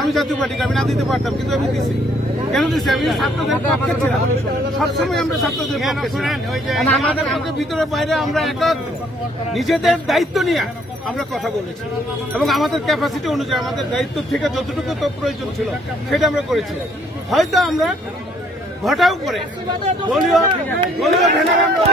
আমি জাতীয় পার্টিকে আমি না দিতে পারতাম, কিন্তু আমি দিচ্ছি। কেন দিচ্ছি? আমি ছাত্রদের পক্ষে ছিলাম, সবসময় আমরা ছাত্রদের পক্ষে ছিলাম। আমাদের পক্ষে ভিতরে বাইরে আমরা একটা নিজেদের দায়িত্ব নিয়ে আমরা কথা বলেছি, এবং আমাদের ক্যাপাসিটি অনুযায়ী আমাদের দায়িত্ব থেকে যতটুকু তো প্রয়োজন ছিল সেটা আমরা করেছি। হয়তো আমরা ঘটাও করে দলীয় ব্যানার আমরা